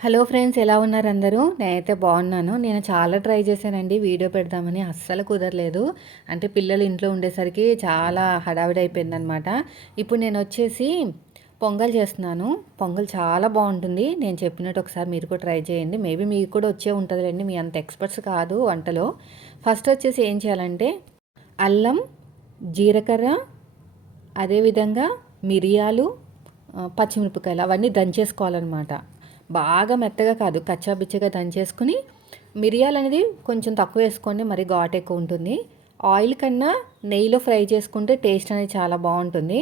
Hello friends ఎలా ఉన్నారు అందరూ? నేనైతే బాగున్నాను. నేను చాలా ట్రై చేశానండి. వీడియో పెడదామని అస్సలు కుదరలేదు. అంటే పిల్లలు ఇంట్లో ఉండేసరికి చాలా హడావిడి అయిపోయిందనమాట ఇప్పుడు నేను వచ్చేసి పొంగల్ చేస్తున్నాను. పొంగల్ చాలా బాగుంటుంది. నేను చెప్పినట్టు ఒకసారి మీరు కూడా ట్రై చేయండి. మేబీ మీకు కూడా వచ్చే ఉంటుందిలేండి. మీ అంత ఎక్స్పర్ట్స్ కాదు వంటలో. ఫస్ట్ వచ్చేసి ఏం చేయాలంటే అల్లం జీలకర్ర అదేవిధంగా మిరియాలు పచ్చిమిరపకాయలు అవన్నీ దంచేసుకోవాలన్నమాట. బాగా మెత్తగా కాదు కచ్చాబిచ్చగా దంచేసుకుని మిరియాలు అనేది కొంచెం తక్కువ వేసుకోండి మరి ఘాట్ ఎక్కువ ఉంటుంది. ఆయిల్ కన్నా నెయ్యిలో ఫ్రై చేసుకుంటే టేస్ట్ అనేది చాలా బాగుంటుంది.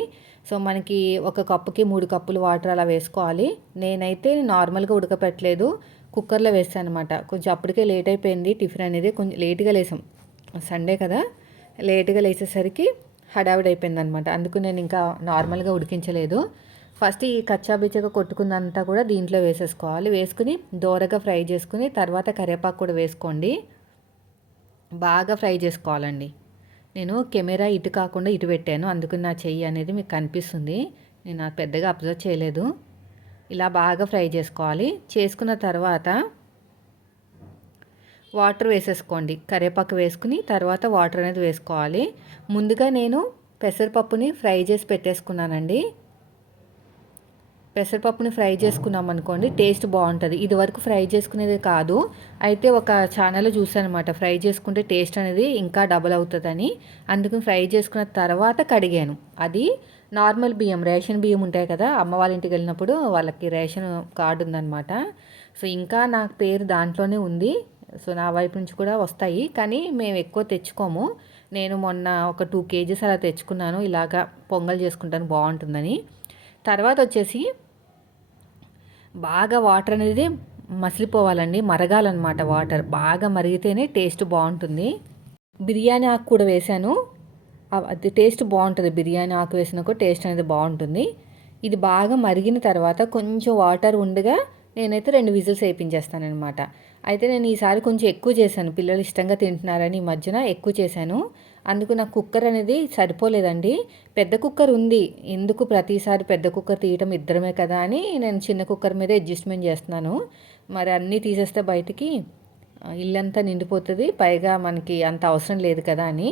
సో మనకి ఒక కప్పుకి మూడు కప్పులు వాటర్ అలా వేసుకోవాలి. నేనైతే నార్మల్గా ఉడకపెట్టలేదు కుక్కర్లో వేస్తాను అనమాట కొంచెం అప్పటికే లేట్ అయిపోయింది టిఫిన్ అనేది కొంచెం లేట్గా లేసాం. సండే కదా లేట్గా లేచేసరికి హడావిడి అయిపోయింది అనమాట అందుకు నేను ఇంకా నార్మల్గా ఉడికించలేదు. ఫస్ట్ ఈ కచ్చాబిచ్చగా కొట్టుకుందంతా కూడా దీంట్లో వేసేసుకోవాలి. వేసుకుని దోరగా ఫ్రై చేసుకుని తర్వాత కరివేపాకు కూడా వేసుకోండి. బాగా ఫ్రై చేసుకోవాలండి. నేను కెమెరా ఇటు కాకుండా ఇటు పెట్టాను. అందుకని నా చెయ్యి అనేది మీకు కనిపిస్తుంది. నేను పెద్దగా అబ్జర్వ్ చేయలేదు. ఇలా బాగా ఫ్రై చేసుకోవాలి. చేసుకున్న తర్వాత వాటర్ వేసేసుకోండి. కరివేపాకు వేసుకుని తర్వాత వాటర్ అనేది వేసుకోవాలి. ముందుగా నేను పెసరపప్పుని ఫ్రై చేసి పెట్టేసుకున్నానండి. పెసరపప్పుని ఫ్రై చేసుకున్నాం అనుకోండి టేస్ట్ బాగుంటుంది. ఇది వరకు ఫ్రై చేసుకునేది కాదు. అయితే ఒక ఛానల్లో చూసాను అనమాట ఫ్రై చేసుకుంటే టేస్ట్ అనేది ఇంకా డబల్ అవుతుందని. అందుకని ఫ్రై చేసుకున్న తర్వాత కడిగాను. అది నార్మల్ బియ్యం రేషన్ బియ్యం ఉంటాయి కదా అమ్మ వాళ్ళ ఇంటికి వెళ్ళినప్పుడు వాళ్ళకి రేషన్ కార్డు ఉందన్నమాట. సో ఇంకా నాకు పేరు దాంట్లోనే ఉంది. సో నా వైపు నుంచి కూడా వస్తాయి. కానీ మేము ఎక్కువ తెచ్చుకోము. నేను మొన్న ఒక టూ కేజీస్ అలా తెచ్చుకున్నాను. ఇలాగా పొంగల్ చేసుకుంటాను బాగుంటుందని. తర్వాత వచ్చేసి బాగా వాటర్ అనేది మసిలిపోవాలండి మరగాలన్నమాట వాటర్. బాగా మరిగితేనే టేస్ట్ బాగుంటుంది. బిర్యానీ ఆకు కూడా వేసాను అది టేస్ట్ బాగుంటుంది. బిర్యానీ ఆకు వేసిన కూడా టేస్ట్ అనేది బాగుంటుంది. ఇది బాగా మరిగిన తర్వాత కొంచెం వాటర్ ఉండగా నేనైతే రెండు విజిల్స్ వేయించేస్తానమాట అయితే నేను ఈసారి కొంచెం ఎక్కువ చేశాను. పిల్లలు ఇష్టంగా తింటున్నారని ఈ మధ్యన ఎక్కువ చేశాను. అందుకు నాకు కుక్కర్ అనేది సరిపోలేదండి. పెద్ద కుక్కర్ ఉంది. ఎందుకు ప్రతిసారి పెద్ద కుక్కర్ తీయటం ఇద్దరమే కదా అని నేను చిన్న కుక్కర్ మీద అడ్జస్ట్మెంట్ చేస్తున్నాను. మరి అన్నీ తీసేస్తే బయటికి ఇల్లంతా నిండిపోతుంది. పైగా మనకి అంత అవసరం లేదు కదా అని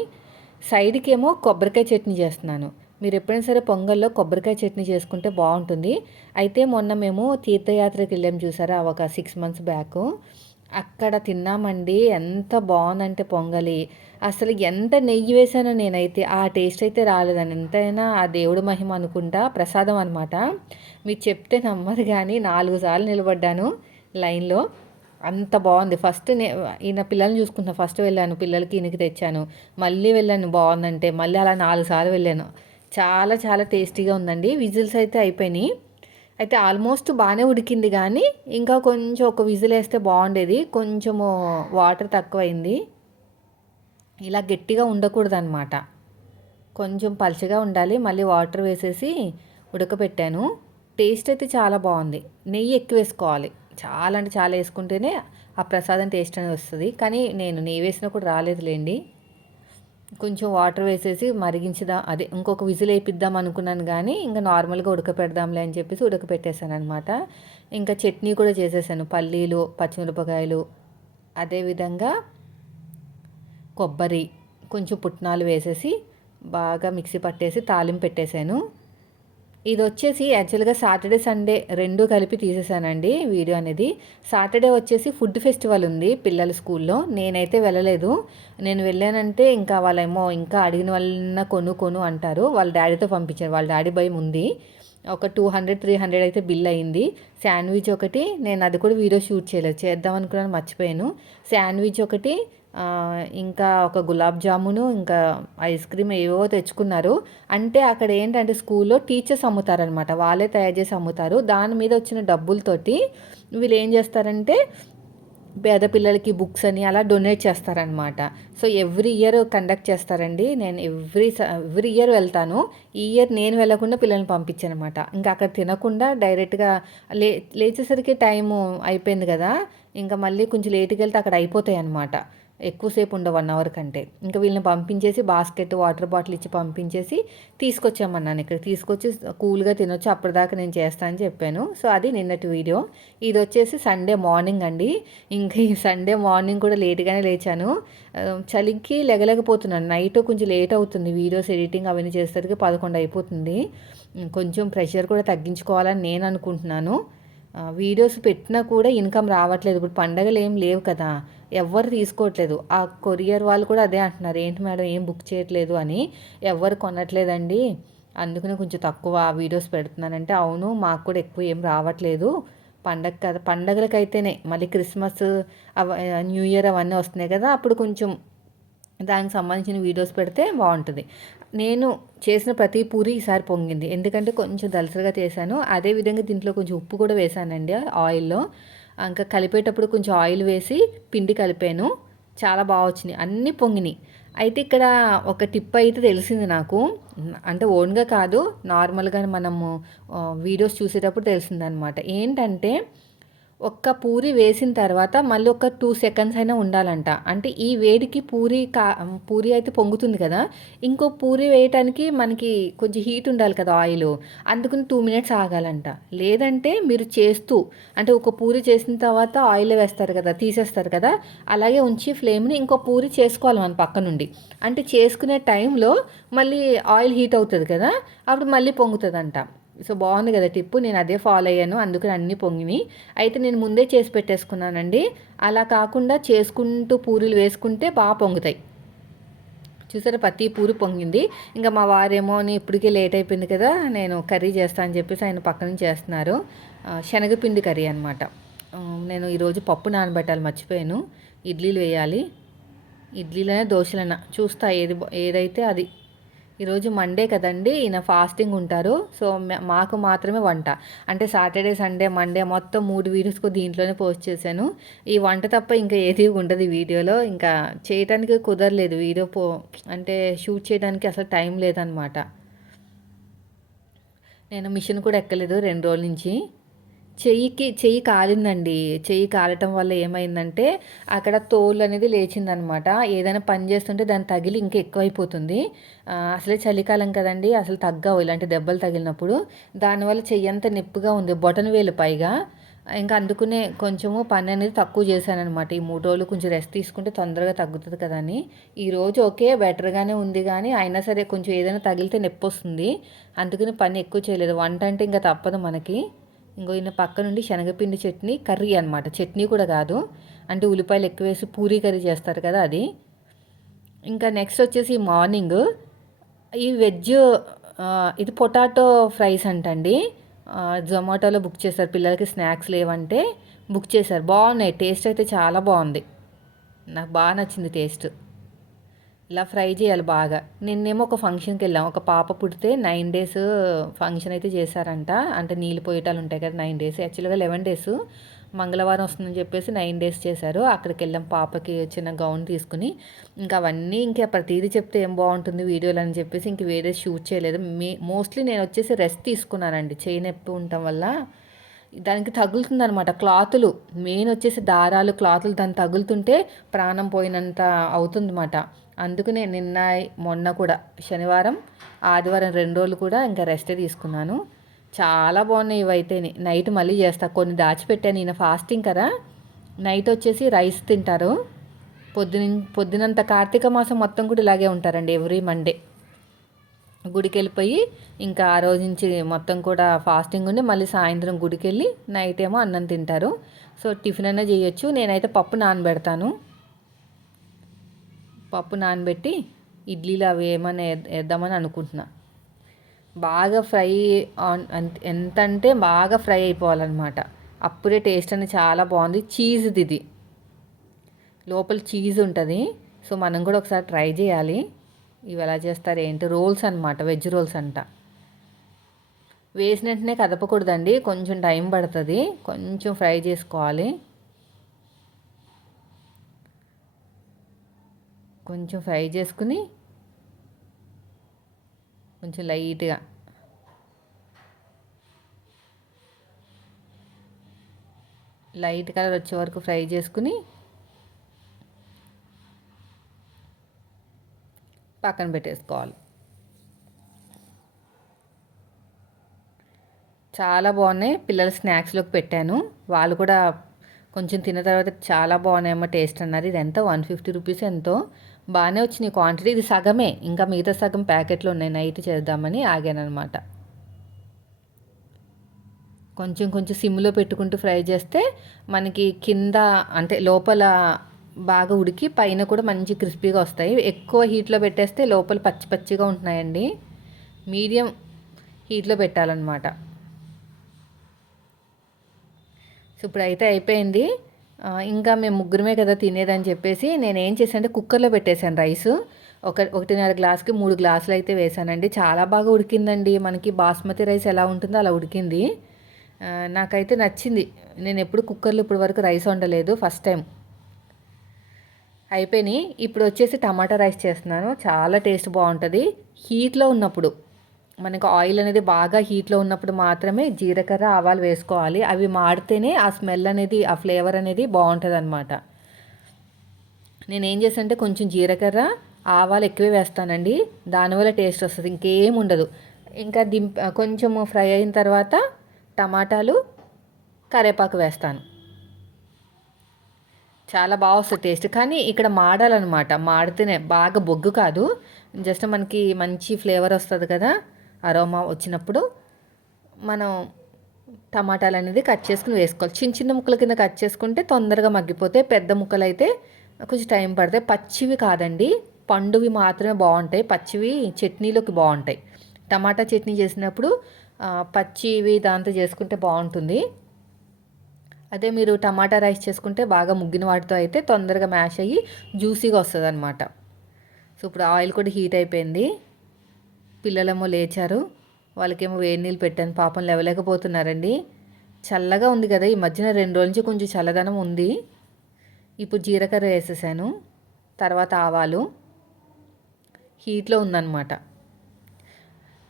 సైడ్కి ఏమో కొబ్బరికాయ చట్నీ చేస్తున్నాను. మీరు ఎప్పుడైనా సరే పొంగల్లో కొబ్బరికాయ చట్నీ చేసుకుంటే బాగుంటుంది. అయితే మొన్న మేము తీర్థయాత్రకి వెళ్ళాము చూసారా ఒక సిక్స్ మంత్స్ బ్యాక్. అక్కడ తిన్నామండి. ఎంత బాగుందంటే పొంగలి. అసలు ఎంత నెయ్యి వేసానో నేనైతే ఆ టేస్ట్ అయితే రాలేదని ఎంతైనా ఆ దేవుడు మహిమ అనుకుంటా ప్రసాదం అనమాట మీరు చెప్తే నమ్మదు కానీ నాలుగు సార్లు నిలబడ్డాను లైన్లో. అంత బాగుంది. ఫస్ట్ నే ఈయన పిల్లల్ని చూసుకుంటా ఫస్ట్ వెళ్ళాను పిల్లలకి ఈయనకి తెచ్చాను. మళ్ళీ వెళ్ళాను బాగుందంటే మళ్ళీ అలా నాలుగు సార్లు వెళ్ళాను. చాలా చాలా టేస్టీగా ఉందండి. విజిల్స్ అయితే అయిపోయినాయి. అయితే ఆల్మోస్ట్ బాగానే ఉడికింది కానీ ఇంకా కొంచెం ఒక విజిల్ వేస్తే బాగుండేది. కొంచెము వాటర్ తక్కువైంది. ఇలా గట్టిగా ఉండకూడదు అనమాట కొంచెం పలుచగా ఉండాలి. మళ్ళీ వాటర్ వేసేసి ఉడకపెట్టాను. టేస్ట్ అయితే చాలా బాగుంది. నెయ్యి ఎక్కువ వేసుకోవాలి. చాలా అంటే చాలా వేసుకుంటేనే ఆ ప్రసాదం టేస్ట్ అనేది వస్తుంది. కానీ నేను నెయ్యి వేసినా కూడా రాలేదులేండి. కొంచెం వాటర్ వేసేసి మరిగించుదాం అదే ఇంకొక విజిల్ వేపిద్దాం అనుకున్నాను కానీ ఇంకా నార్మల్గా ఉడకపెడదాంలే అని చెప్పేసి ఉడకపెట్టేశాను అనమాట ఇంకా చట్నీ కూడా చేసేసాను. పల్లీలు పచ్చిమిరపకాయలు. అదేవిధంగా కొబ్బరి కొంచెం పుట్నాలు వేసేసి బాగా మిక్సీ పట్టేసి తాలింపు పెట్టేశాను. ఇది వచ్చేసి యాక్చువల్గా సాటర్డే సండే రెండు కలిపి తీసేసానండి వీడియో అనేది. సాటర్డే వచ్చేసి ఫుడ్ ఫెస్టివల్ ఉంది పిల్లల స్కూల్లో. నేనైతే వెళ్ళలేదు. నేను వెళ్ళానంటే ఇంకా వాళ్ళేమో ఇంకా అడిగిన వాళ్ళ కొను కొను అంటారు. వాళ్ళ డాడీతో పంపించారు. వాళ్ళ డాడీ భయం ఉంది. ఒక టూ హండ్రెడ్ త్రీ హండ్రెడ్ అయితే బిల్ అయింది. శాండ్విచ్ ఒకటి నేను అది కూడా వీడియో షూట్ చేయలేదు. చేద్దాం అనుకున్నాను మర్చిపోయాను. శాండ్విచ్ ఒకటి ఇంకా ఒక గులాబ్ జామును ఇంకా ఐస్ క్రీమ్ ఏవో తెచ్చుకున్నారు. అంటే అక్కడ ఏంటంటే స్కూల్లో టీచర్స్ అమ్ముతారనమాట. వాళ్ళే తయారు చేసి అమ్ముతారు. దాని మీద వచ్చిన డబ్బులతోటి వీళ్ళు ఏం చేస్తారంటే పేద పిల్లలకి బుక్స్ అని అలా డొనేట్ చేస్తారనమాట. సో ఎవ్రీ ఇయర్ కండక్ట్ చేస్తారండి. నేను ఎవ్రీ ఎవ్రీ ఇయర్ వెళ్తాను. ఈ ఇయర్ నేను వెళ్ళకుండా పిల్లల్ని పంపించానమాట. ఇంకా అక్కడ తినకుండా డైరెక్ట్గా లే లేచేసరికి టైము అయిపోయింది కదా. ఇంకా మళ్ళీ కొంచెం లేట్కి వెళ్తే అక్కడ అయిపోతాయి అనమాట ఎక్కువసేపు ఉండవు వన్ అవర్ కంటే. ఇంకా వీళ్ళని పంపించేసి బాస్కెట్ వాటర్ బాటిల్ ఇచ్చి పంపించేసి తీసుకొచ్చామన్నాను ఇక్కడ తీసుకొచ్చి కూల్గా తినొచ్చు అప్పటిదాకా నేను చేస్తానని చెప్పాను. సో అది నిన్నటి వీడియో. ఇది వచ్చేసి సండే మార్నింగ్ అండి. ఇంకా ఈ సండే మార్నింగ్ కూడా లేట్గానే లేచాను. చలికి లెగలేకపోతున్నాను. నైట్ కొంచెం లేట్ అవుతుంది. వీడియోస్ ఎడిటింగ్ అవన్నీ చేసేసరికి పదకొండు అయిపోతుంది. కొంచెం ప్రెషర్ కూడా తగ్గించుకోవాలని నేను అనుకుంటున్నాను. వీడియోస్ పెట్టినా కూడా ఇన్కమ్ రావట్లేదు. ఇప్పుడు పండగలు ఏం లేవు కదా. ఎవ్వరు తీసుకోవట్లేదు. ఆ కొరియర్ వాళ్ళు కూడా అదే అంటున్నారు. ఏంటి మేడం ఏం బుక్ చేయట్లేదు అని. ఎవ్వరు కొనట్లేదండి. అందుకనే కొంచెం తక్కువ వీడియోస్ పెడుతున్నానంటే. అవును మాకు కూడా ఎక్కువ ఏం రావట్లేదు. పండగ కదా పండగలకైతేనే. మళ్ళీ క్రిస్మస్ అవ న్యూ ఇయర్ అవన్నీ వస్తున్నాయి కదా అప్పుడు కొంచెం దానికి సంబంధించిన వీడియోస్ పెడితే బాగుంటుంది. నేను చేసిన ప్రతి పూరి ఈసారి పొంగింది. ఎందుకంటే కొంచెం దలసరిగా చేశాను. అదేవిధంగా దీంట్లో కొంచెం ఉప్పు కూడా వేసానండి ఆయిల్లో. ఇంకా కలిపేటప్పుడు కొంచెం ఆయిల్ వేసి పిండి కలిపాను. చాలా బాగా వచ్చినాయి. అన్నీ పొంగినాయి. అయితే ఇక్కడ ఒక టిప్ అయితే తెలిసింది నాకు. అంటే ఓన్గా కాదు నార్మల్గా మనము వీడియోస్ చూసేటప్పుడు తెలిసిందనమాట. ఏంటంటే ఒక్క పూరి వేసిన తర్వాత మళ్ళీ ఒక టూ సెకండ్స్ అయినా ఉండాలంట. అంటే ఈ వేడికి పూరి కా పూరి అయితే పొంగుతుంది కదా. ఇంకో పూరి వేయటానికి మనకి కొంచెం హీట్ ఉండాలి కదా ఆయిల్ అందుకని టూ మినిట్స్ ఆగాలంట. లేదంటే మీరు చేస్తూ అంటే ఒక పూరి చేసిన తర్వాత ఆయిల్ వేస్తారు కదా తీసేస్తారు కదా. అలాగే ఉంచి ఫ్లేమ్ని ఇంకో పూరి చేసుకోవాలి మన పక్క నుండి. అంటే చేసుకునే టైంలో మళ్ళీ ఆయిల్ హీట్ అవుతుంది కదా. అప్పుడు మళ్ళీ పొంగుతుందంట. సో బాగుంది కదా టిప్పు నేను అదే ఫాలో అయ్యాను. అందుకని అన్నీ పొంగినాయి అయితే నేను ముందే చేసి పెట్టేసుకున్నానండి. అలా కాకుండా చేసుకుంటూ పూరీలు వేసుకుంటే బాగా పొంగుతాయి. చూసారా? ప్రతి పూరి పొంగింది. ఇంకా మా వారేమో ఇప్పటికే లేట్ అయిపోయింది కదా నేను కర్రీ చేస్తా అని చెప్పేసి ఆయన పక్కన చేస్తున్నారు. శనగపిండి కర్రీ అనమాట నేను ఈరోజు పప్పు నానబెట్టాలి మర్చిపోయాను. ఇడ్లీలు వేయాలి. ఇడ్లీలనే దోశలైనా చూస్తా ఏది ఏదైతే అది ఈరోజు మండే కదండి ఈయన ఫాస్టింగ్ ఉంటారు. సో మాకు మాత్రమే వంట. అంటే సాటర్డే సండే మండే మొత్తం మూడు వీడియోస్కు దీంట్లోనే పోస్ట్ చేశాను. ఈ వంట తప్ప ఇంకా ఏది ఉండదు వీడియోలో. ఇంకా చేయడానికి కుదరలేదు. వీడియో పో అంటే షూట్ చేయడానికి అసలు టైం లేదనమాట నేను మిషన్ కూడా ఎక్కలేదు రెండు రోజుల నుంచి. చెయ్యికి చెయ్యి కాలిందండి. చెయ్యి కాలటం వల్ల ఏమైందంటే అక్కడ తోలు అనేది లేచిందనమాట. ఏదైనా పని చేస్తుంటే దాన్ని తగిలి ఇంకా ఎక్కువైపోతుంది. అసలే చలికాలం కదండి అసలు తగ్గవు ఇలాంటి దెబ్బలు తగిలినప్పుడు. దానివల్ల చెయ్యి అంతా నొప్పిగా ఉంది బొటన్ వేలు పైగా. ఇంకా అందుకునే కొంచెము పని అనేది తక్కువ చేశానమాట ఈ మూడు రోజులు కొంచెం రెస్ట్ తీసుకుంటే తొందరగా తగ్గుతుంది కదా అని. ఈరోజు ఓకే బెటర్గానే ఉంది కానీ అయినా సరే కొంచెం ఏదైనా తగిలితే నొప్పి వస్తుంది అందుకని పని ఎక్కువ చేయలేదు. వంట అంటే ఇంకా తప్పదు మనకి. ఇంకో ఈయన పక్క నుండి శనగపిండి చట్నీ కర్రీ అనమాట చట్నీ కూడా కాదు. అంటే ఉల్లిపాయలు ఎక్కువ వేసి పూరీ కర్రీ చేస్తారు కదా అది. ఇంకా నెక్స్ట్ వచ్చేసి మార్నింగ్ ఈ వెజ్ ఇది పొటాటో ఫ్రైస్ అంటండి. జొమాటోలో బుక్ చేశారు. పిల్లలకి స్నాక్స్ లేవంటే బుక్ చేశారు. బాగున్నాయి. టేస్ట్ అయితే చాలా బాగుంది. నాకు బాగా నచ్చింది టేస్ట్. ఇలా ఫ్రై చేయాలి బాగా. నిన్నేమో ఒక ఫంక్షన్కి వెళ్ళాం. ఒక పాప పుడితే నైన్ డేస్ ఫంక్షన్ అయితే చేశారంట. అంటే నీళ్ళు పోయేటాలు ఉంటాయి కదా నైన్ డేస్. యాక్చువల్గా లెవెన్ డేస్. మంగళవారం వస్తుందని చెప్పేసి నైన్ డేస్ చేశారు. అక్కడికి వెళ్ళాం పాపకి చిన్న గౌన్ తీసుకుని. ఇంకా అవన్నీ ఇంకా ప్రతిదీ చెప్తే ఏం బాగుంటుంది వీడియోలు అని చెప్పేసి ఇంక వేరే షూట్ చేయలేదు. మే మోస్ట్లీ నేను వచ్చేసి రెస్ట్ తీసుకున్నానండి. చేయి నొప్పి ఉండటం వల్ల. దానికి తగులుతుంది అనమాట క్లాతులు. మెయిన్ వచ్చేసి దారాలు క్లాతులు దాన్ని తగులుతుంటే ప్రాణం పోయినంత అవుతుందన్నమాట. అందుకనే నిన్న మొన్న కూడా శనివారం ఆదివారం రెండు రోజులు కూడా ఇంకా రెస్ట్ తీసుకున్నాను. చాలా బాగున్నాయి ఇవైతే నైట్ మళ్ళీ చేస్తా. కొన్ని దాచిపెట్టాను ఈయన ఫాస్టింగ్ కదా. నైట్ వచ్చేసి రైస్ తింటారు. పొద్దున పొద్దునంత కార్తీక మాసం మొత్తం కూడా ఇలాగే ఉంటారండి ఎవ్రీ మండే. గుడికి వెళ్ళిపోయి ఇంకా ఆ రోజు నుంచి మొత్తం కూడా ఫాస్టింగ్ ఉండి మళ్ళీ సాయంత్రం గుడికి వెళ్ళి నైట్ ఏమో అన్నం తింటారు. సో టిఫిన్ అయినా చేయొచ్చు. నేనైతే పప్పు నానబెడతాను. పప్పు నానబెట్టి ఇడ్లీలు అవి ఏమైనా వేద్దామని అనుకుంటున్నా. బాగా ఫ్రై ఆన్ ఎంత అంటే బాగా ఫ్రై అయిపోవాలన్నమాట. అప్పుడే టేస్ట్ అనేది చాలా బాగుంది. చీజ్ది ఇది. లోపల చీజ్ ఉంటుంది. సో మనం కూడా ఒకసారి ట్రై చేయాలి. ఇవి ఎలా చేస్తారు ఏంటి? రోల్స్ అనమాట వెజ్ రోల్స్ అంట. వేసినట్టునే కదపకూడదండి. కొంచెం టైం పడుతుంది. కొంచెం ఫ్రై చేసుకోవాలి. కొంచెం ఫ్రై చేసుకుని కొంచెం లైట్గా లైట్ కలర్ వచ్చే వరకు ఫ్రై చేసుకుని పక్కన పెట్టేసుకోవాలి. చాలా బాగున్నాయి. పిల్లల స్నాక్స్లోకి పెట్టాను. వాళ్ళు కూడా కొంచెం తిన్న తర్వాత చాలా బాగున్నాయమ్మ టేస్ట్ అన్నారు. ఇది ఎంత వన్ ఫిఫ్టీ రూపీస్ ఎంతో? బాగానే వచ్చినాయి. క్వాంటిటీ ఇది సగమే. ఇంకా మిగతా సగం ప్యాకెట్లు ఉన్నాయి. నైట్ చేద్దామని ఆగాను అనమాట కొంచెం కొంచెం సిమ్లో పెట్టుకుంటూ ఫ్రై చేస్తే మనకి కింద అంటే లోపల బాగా ఉడికి పైన కూడా మంచి క్రిస్పీగా వస్తాయి. ఎక్కువ హీట్లో పెట్టేస్తే లోపల పచ్చి పచ్చిగా ఉంటున్నాయండి. మీడియం హీట్లో పెట్టాలన్నమాట. సో ఇప్పుడు అయితే అయిపోయింది. ఇంకా మేము ముగ్గురమే కదా తినేదని చెప్పేసి నేను ఏం చేశానంటే కుక్కర్లో పెట్టేశాను రైస్. ఒక ఒకటిన్నర గ్లాస్కి మూడు గ్లాసులు అయితే వేసానండి చాలా బాగా ఉడికిందండి. మనకి బాస్మతి రైస్ ఎలా ఉంటుందో అలా ఉడికింది. నాకైతే నచ్చింది. నేను ఎప్పుడు కుక్కర్లో ఇప్పటి వరకు రైస్ వండలేదు. First time. అయిపోయినాయి. ఇప్పుడు వచ్చేసి టమాటా రైస్ చేస్తున్నాను. చాలా టేస్ట్ బాగుంటుంది. హీట్లో ఉన్నప్పుడు. మనకు ఆయిల్ అనేది బాగా హీట్లో ఉన్నప్పుడు మాత్రమే జీలకర్ర ఆవాలు వేసుకోవాలి. అవి మాడితేనే ఆ స్మెల్ అనేది ఆ ఫ్లేవర్ అనేది బాగుంటుంది అనమాట నేను ఏం చేస్తానంటే కొంచెం జీలకర్ర ఆవాలు ఎక్కువే వేస్తానండి. దానివల్ల టేస్ట్ వస్తుంది ఇంకేం ఉండదు. ఇంకా దింప కొంచెం ఫ్రై అయిన తర్వాత టమాటాలు కరేపాకు వేస్తాను. చాలా బాగా వస్తుంది టేస్ట్ కానీ ఇక్కడ మాడాలన్నమాట. మాడితేనే బాగా బొగ్గు కాదు. జస్ట్ మనకి మంచి ఫ్లేవర్ వస్తుంది కదా. అరోమా వచ్చినప్పుడు మనం టమాటాలు అనేది కట్ చేసుకుని వేసుకోవాలి. చిన్న చిన్న ముక్కల కింద కట్ చేసుకుంటే తొందరగా మగ్గిపోతే పెద్ద ముక్కలు అయితే కొంచెం టైం పడతాయి. పచ్చివి కాదండి. పండువి మాత్రమే బాగుంటాయి. పచ్చివి చట్నీలోకి బాగుంటాయి. టమాటా చట్నీ చేసినప్పుడు పచ్చివి దాంతో చేసుకుంటే బాగుంటుంది. అదే మీరు టమాటా రైస్ చేసుకుంటే బాగా ముగ్గిన వాటితో అయితే తొందరగా మ్యాష్ అయ్యి జ్యూసీగా వస్తుంది అనమాట సో ఇప్పుడు ఆయిల్ కూడా హీట్ అయిపోయింది. పిల్లలేమో లేచారు. వాళ్ళకేమో వేడి నీళ్ళు పెట్టాను. పాపం లేవలేకపోతున్నారండి. చల్లగా ఉంది కదా. ఈ మధ్యన రెండు రోజుల నుంచి కొంచెం చల్లదనం ఉంది. ఇప్పుడు జీలకర్ర వేసేసాను. తర్వాత ఆవాలు. హీట్లో ఉందన్నమాట.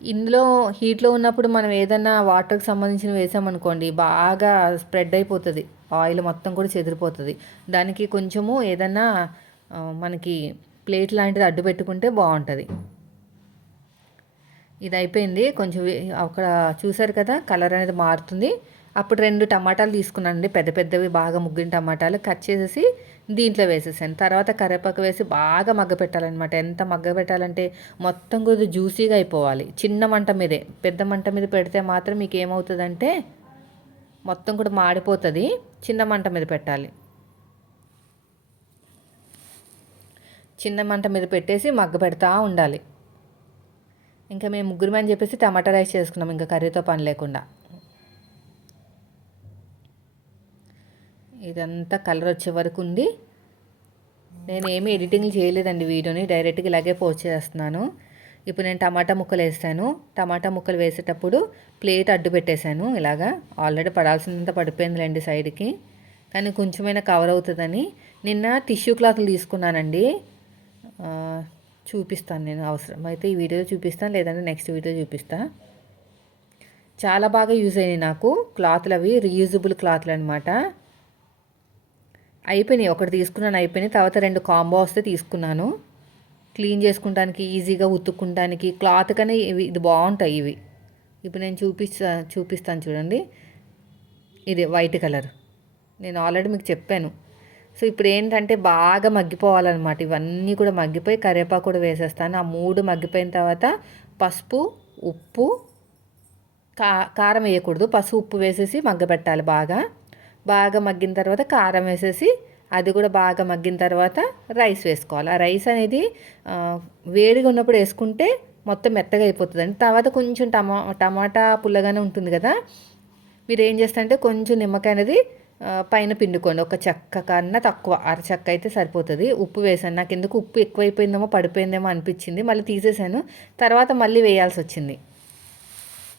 ఇందులో హీట్లో ఉన్నప్పుడు మనం ఏదన్నా వాటర్కి సంబంధించిన వేసామనుకోండి బాగా స్ప్రెడ్ అయిపోతుంది. ఆయిల్ మొత్తం కూడా చెదిరిపోతుంది. దానికి కొంచెము ఏదన్నా మనకి ప్లేట్ లాంటిది అడ్డు పెట్టుకుంటే బాగుంటుంది. ఇది అయిపోయింది కొంచెం అక్కడ చూసారు కదా కలర్ అనేది మారుతుంది. అప్పుడు రెండు టమాటాలు తీసుకున్నానండి. పెద్ద పెద్దవి బాగా ముగ్గిన టమాటాలు కట్ చేసేసి దీంట్లో వేసేసాను. తర్వాత కరివేపాకు వేసి బాగా మగ్గ పెట్టాలన్నమాట. ఎంత మగ్గ పెట్టాలంటే మొత్తం కొద్దిగా జ్యూసీగా అయిపోవాలి. చిన్న మంట మీదే. పెద్ద మంట మీద పెడితే మాత్రం మీకు ఏమవుతుందంటే మొత్తం కూడా మాడిపోతుంది. చిన్న మంట మీద పెట్టాలి. చిన్న మంట మీద పెట్టేసి మగ్గ పెడతా ఉండాలి. ఇంకా మేము ముగ్గురమని చెప్పేసి టమాటా రైస్ చేసుకున్నాం ఇంకా కర్రీతో పని లేకుండా. ఇదంతా కలర్ వచ్చే వరకు ఉంది. నేను ఏమీ ఎడిటింగ్ చేయలేదండి వీడియోని డైరెక్ట్గా ఇలాగే పోస్ట్ చేస్తున్నాను. ఇప్పుడు నేను టమాటా ముక్కలు వేస్తాను. టమాటా ముక్కలు వేసేటప్పుడు ప్లేట్ అడ్డు పెట్టేశాను ఇలాగా. ఆల్రెడీ పడాల్సినంత పడిపోయిందిలేండి సైడ్కి. కానీ కొంచెమైనా కవర్ అవుతుందని. నిన్న టిష్యూ క్లాత్లు తీసుకున్నానండి. చూపిస్తాను నేను అవసరం. అయితే ఈ వీడియో చూపిస్తాను లేదంటే నెక్స్ట్ వీడియో చూపిస్తాను చాలా బాగా యూజ్ అయ్యాయి నాకు క్లాత్లు అవి రీయూజబుల్ క్లాత్లు అనమాట అయిపోయినాయి. ఒకటి తీసుకున్నాను అయిపోయినాయి. తర్వాత రెండు కాంబో వస్తే తీసుకున్నాను. క్లీన్ చేసుకుంటానికి ఈజీగా ఉతుక్కుంటానికి క్లాత్ కానీ ఇవి ఇది బాగుంటాయి ఇవి. ఇప్పుడు నేను చూపిస్తా చూపిస్తాను చూడండి. ఇది వైట్ కలర్ నేను ఆల్రెడీ మీకు చెప్పాను. సో ఇప్పుడు ఏంటంటే బాగా మగ్గిపోవాలన్నమాట. ఇవన్నీ కూడా మగ్గిపోయి కరివేపాకు కూడా వేసేస్తాను. ఆ మూడు మగ్గిపోయిన తర్వాత పసుపు ఉప్పు కా కారం వేయకూడదు. పసుపు ఉప్పు వేసేసి మగ్గబెట్టాలి బాగా. బాగా మగ్గిన తర్వాత కారం వేసేసి అది కూడా బాగా మగ్గిన తర్వాత రైస్ వేసుకోవాలి. ఆ రైస్ అనేది వేడిగా ఉన్నప్పుడు వేసుకుంటే మొత్తం మెత్తగా అయిపోతుంది అండి తర్వాత కొంచెం టమా టమాటా పుల్లగానే ఉంటుంది కదా. మీరు ఏం చేస్తారంటే కొంచెం నిమ్మకాయ అనేది పైన పిండుకోండి. ఒక చెక్క కన్నా తక్కువ. అర చెక్క అయితే సరిపోతుంది. ఉప్పు వేసాను. నాకు ఎందుకు ఉప్పు ఎక్కువైపోయిందేమో పడిపోయిందేమో అనిపించింది. మళ్ళీ తీసేసాను. తర్వాత మళ్ళీ వేయాల్సి వచ్చింది.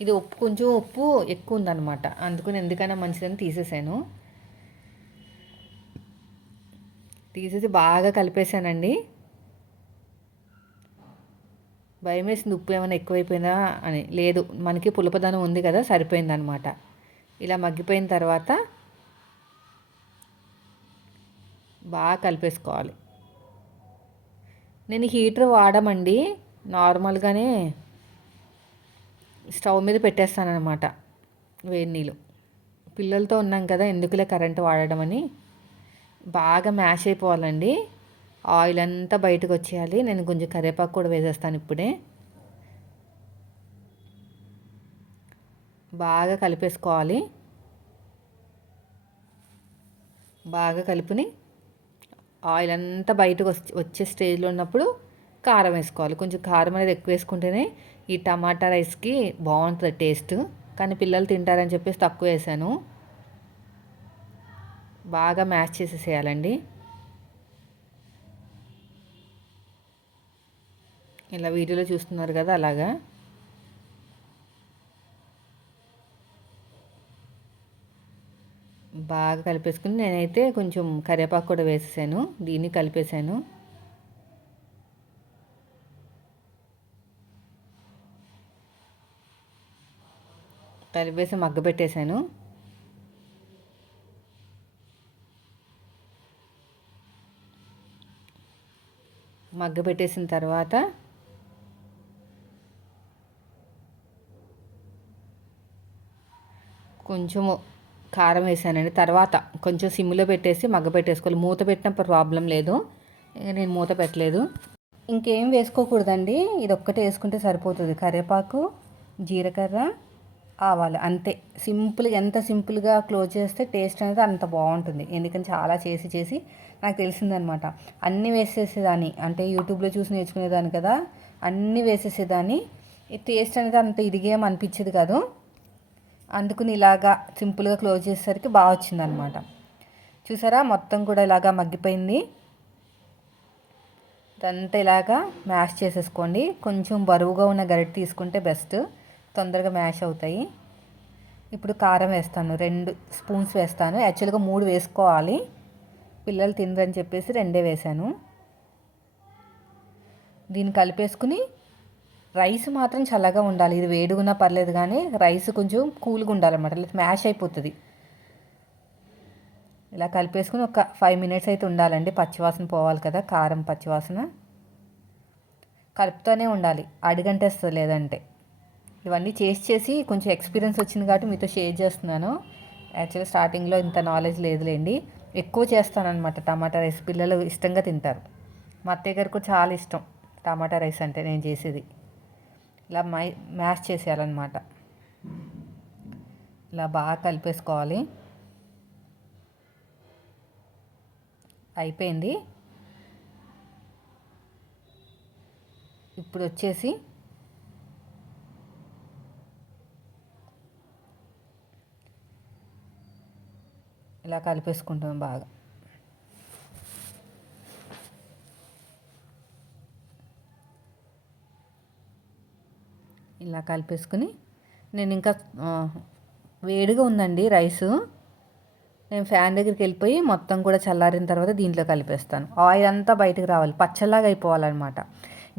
ఇది ఉప్పు కొంచెం ఉప్పు ఎక్కువ ఉందన్నమాట. అందుకని ఎందుకైనా మంచిదని తీసేసాను. తీసేసి బాగా కలిపేశానండి. భయం వేసింది ఉప్పు ఏమైనా ఎక్కువైపోయిందా అని. లేదు మనకి పులపదనం ఉంది కదా సరిపోయిందనమాట ఇలా మగ్గిపోయిన తర్వాత బాగా కలిపేసుకోవాలి. నేను హీటర్ వాడమండి. నార్మల్గానే స్టవ్ మీద పెట్టేస్తానమాట వేడి నీళ్ళు. పిల్లలతో ఉన్నాం కదా ఎందుకులే కరెంటు వాడడం అని. బాగా మ్యాష్ అయిపోవాలండి. ఆయిల్ అంతా బయటకు వచ్చేయాలి. నేను కొంచెం కరివేపాకు కూడా వేసేస్తాను ఇప్పుడే. బాగా కలిపేసుకోవాలి. బాగా కలుపుని ఆయిల్ అంతా బయటకు వచ్చే స్టేజ్లో ఉన్నప్పుడు కారం వేసుకోవాలి. కొంచెం కారం అనేది ఎక్కువ వేసుకుంటేనే ఈ టమాటా రైస్కి బాగుంటుంది టేస్ట్. కానీ పిల్లలు తింటారని చెప్పేసి తక్కువ వేసాను. బాగా మ్యాష్ చేసేసేయాలండి. ఇలా వీడియోలో చూస్తున్నారు కదా అలాగా. బాగా కలిపేసుకుని నేనైతే కొంచెం కరివేపాకు కూడా వేసేసాను. దీన్ని కలిపేసాను. కలిపేసి మగ్గ పెట్టేశాను మగ్గ పెట్టేసిన తర్వాత కొంచెము కారం వేసానండి. తర్వాత కొంచెం సిమ్లో పెట్టేసి మగ్గ పెట్టేసుకోవాలి. మూత పెట్టిన ప్రాబ్లం లేదు. నేను మూత పెట్టలేదు. ఇంకేం వేసుకోకూడదండి. ఇది ఒక్కటే వేసుకుంటే సరిపోతుంది. కరివేపాకు జీలకర్ర ఆవాలు అంతే. సింపుల్గా ఎంత సింపుల్గా క్లోజ్ చేస్తే టేస్ట్ అనేది అంత బాగుంటుంది. ఎందుకంటే చాలా చేసి చేసి నాకు తెలిసిందనమాట. అన్నీ వేసేసేదాన్ని. అంటే యూట్యూబ్లో చూసి నేర్చుకునేదాన్ని కదా. అన్నీ వేసేసేదాన్ని. టేస్ట్ అనేది అంత ఇదిగేం అనిపించేది కాదు. అందుకుని ఇలాగా సింపుల్గా క్లోజ్ చేసేసరికి బాగా వచ్చిందనమాట. చూసారా? మొత్తం కూడా ఇలాగా మగ్గిపోయింది. ఇదంతా ఇలాగా మ్యాష్ చేసేసుకోండి. కొంచెం బరువుగా ఉన్న గరిటె తీసుకుంటే బెస్ట్. తొందరగా మ్యాష్ అవుతాయి. ఇప్పుడు కారం వేస్తాను. రెండు స్పూన్స్ వేస్తాను. యాక్చువల్గా మూడు వేసుకోవాలి. పిల్లలు తినరని చెప్పేసి రెండే వేసాను. దీన్ని కలిపేసుకుని రైస్ మాత్రం చల్లగా ఉండాలి. ఇది వేడిగున్నా పర్లేదు కానీ రైస్ కొంచెం కూల్గా ఉండాలన్నమాట. లేదా మ్యాష్ అయిపోతుంది. ఇలా కలిపేసుకుని ఒక ఫైవ్ మినిట్స్ అయితే ఉండాలండి. పచ్చివాసన పోవాలి కదా కారం పచ్చివాసన. కలుపుతూనే ఉండాలి. అడిగంటేస్తుంది లేదంటే. ఇవన్నీ చేసి చేసి కొంచెం ఎక్స్పీరియన్స్ వచ్చింది కాబట్టి మీతో షేర్ చేస్తున్నాను. యాక్చువల్లీ స్టార్టింగ్లో ఇంత నాలెడ్జ్ లేదులేండి. ఎక్కువ చేస్తానన్నమాట. Tomato rice. పిల్లలు ఇష్టంగా తింటారు. మా అత్తయ్య గారికి చాలా ఇష్టం టమాటా రైస్ అంటే నేను చేసేది. ఇలా మై మ్యాష్ చేసేయాలన్నమాట. ఇలా బాగా కలిపేసుకోవాలి. అయిపోయింది. ఇప్పుడు వచ్చేసి ఇలా కలిపేసుకుంటాం బాగా. ఇలా కలిపేసుకుని నేను ఇంకా వేడిగా ఉందండి రైసు. నేను ఫ్యాన్ దగ్గరికి వెళ్ళిపోయి మొత్తం కూడా చల్లారిన తర్వాత దీంట్లో కలిపేస్తాను. ఆయిల్ అంతా బయటకు రావాలి పచ్చలాగా అయిపోవాలన్నమాట.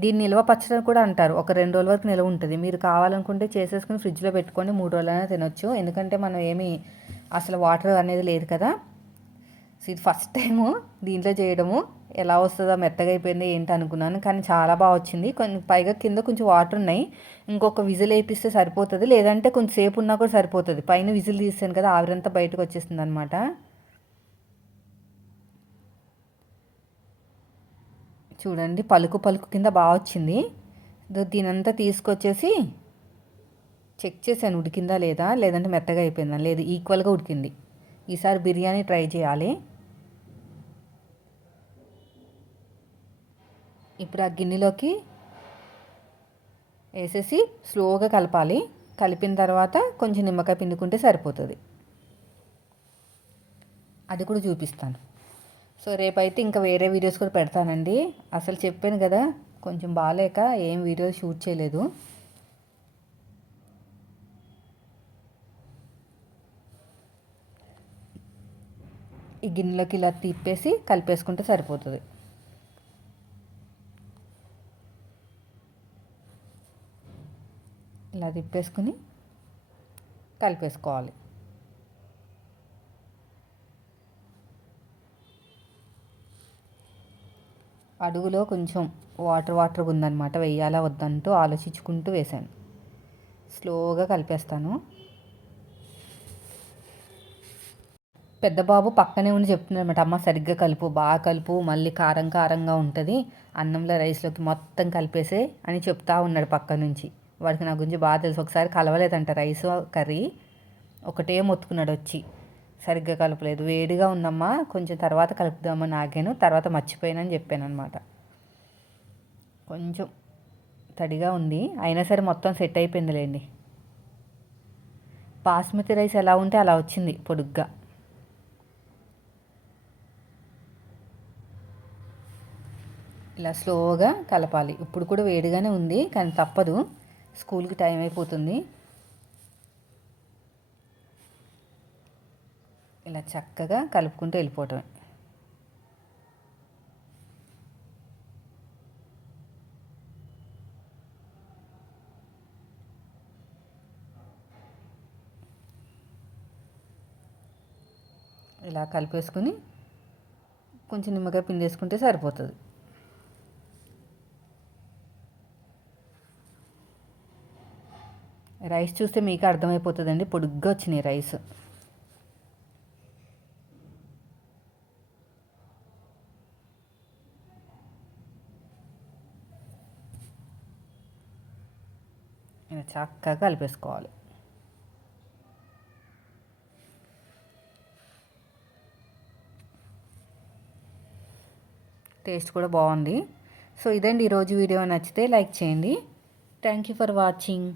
దీన్ని నిల్వ పచ్చడి కూడా అంటారు. ఒక రెండు రోజుల వరకు నిల్వ ఉంటుంది. మీరు కావాలనుకుంటే చేసేసుకుని ఫ్రిడ్జ్లో పెట్టుకొని మూడు రోజులైనా తినొచ్చు. ఎందుకంటే మనం ఏమీ అసలు వాటర్ అనేది లేదు కదా. సో ఇది ఫస్ట్ టైము దీంట్లో చేయడము. ఎలా వస్తుందో మెత్తగా అయిపోయింది ఏంటి అనుకున్నాను. కానీ చాలా బాగా వచ్చింది. కొన్ని పైగా కింద కొంచెం వాటర్ ఉన్నాయి. ఇంకొక విజిల్ వేపిస్తే సరిపోతుంది. లేదంటే కొంచెం సేపు ఉన్నా కూడా సరిపోతుంది. పైన విజిల్ తీస్తాను కదా ఆవిరంతా బయటకు వచ్చేస్తుంది అనమాట చూడండి పలుకు పలుకు కింద బాగా వచ్చింది. దీనంతా తీసుకొచ్చేసి చెక్ చేశాను. ఉడికిందా లేదా? లేదంటే మెత్తగా అయిపోయిందా? లేదు ఈక్వల్గా ఉడికింది. ఈసారి బిర్యానీ ట్రై చేయాలి. ఇప్పుడు ఆ గిన్నెలోకి వేసేసి స్లోగా కలపాలి. కలిపిన తర్వాత కొంచెం నిమ్మకాయ పిండుకుంటే సరిపోతుంది. అది కూడా చూపిస్తాను. సో రేపైతే ఇంకా వేరే వీడియోస్ కూడా పెడతానండి. అసలు చెప్పాను కదా కొంచెం బాగాలేక ఏం వీడియో షూట్ చేయలేదు. ఈ గిన్నెలోకి ఇలా తిప్పేసి కలిపేసుకుంటే సరిపోతుంది. ఇలా తిప్పేసుకుని కలిపేసుకోవాలి. అడుగులో కొంచెం వాటర్ వాటర్గా ఉందన్నమాట వెయ్యాలా వద్దంటూ ఆలోచించుకుంటూ వేశాను. స్లోగా కలిపేస్తాను. పెద్ద బాబు పక్కనే ఉండి చెప్తున్నాడనమాట అమ్మ సరిగ్గా కలుపు బాగా కలుపు మళ్ళీ కారం కారంగా ఉంటుంది అన్నంలో రైస్లోకి మొత్తం కలిపేసే అని చెప్తా ఉన్నాడు పక్క నుంచి. వాడికి నా గురించి బాగా తెలుసు. ఒకసారి కలవలేదంట రైస్ కర్రీ. ఒకటే మొత్తుకున్నాడు వచ్చి. సరిగ్గా కలపలేదు. వేడిగా ఉందమ్మా కొంచెం తర్వాత కలుపుదామని ఆగాను. తర్వాత మర్చిపోయానని చెప్పాను అనమాట కొంచెం తడిగా ఉంది. అయినా సరే మొత్తం సెట్ అయిపోయిందిలేండి. బాస్మతి రైస్ ఎలా ఉంటే అలా వచ్చింది పొడుగ్గా. ఇలా స్లోగా కలపాలి. ఇప్పుడు కూడా వేడిగానే ఉంది కానీ తప్పదు. స్కూల్కి టైం అయిపోతుంది. ఇలా చక్కగా కలుపుకుంటూ వెళ్ళిపోవటమే. ఇలా కలిపేసుకుని కొంచెం నిమ్మకాయ పిండేసుకుంటే సరిపోతుంది. రైస్ చూస్తే మీకు అర్థమైపోతుందండి. పొడుగ్గా వచ్చినాయి రైస్. ఇలా చక్కగా కలిపేసుకోవాలి. టేస్ట్ కూడా బాగుంది. సో ఇదండి ఈరోజు వీడియో. నచ్చితే లైక్ చేయండి. Thank you for watching.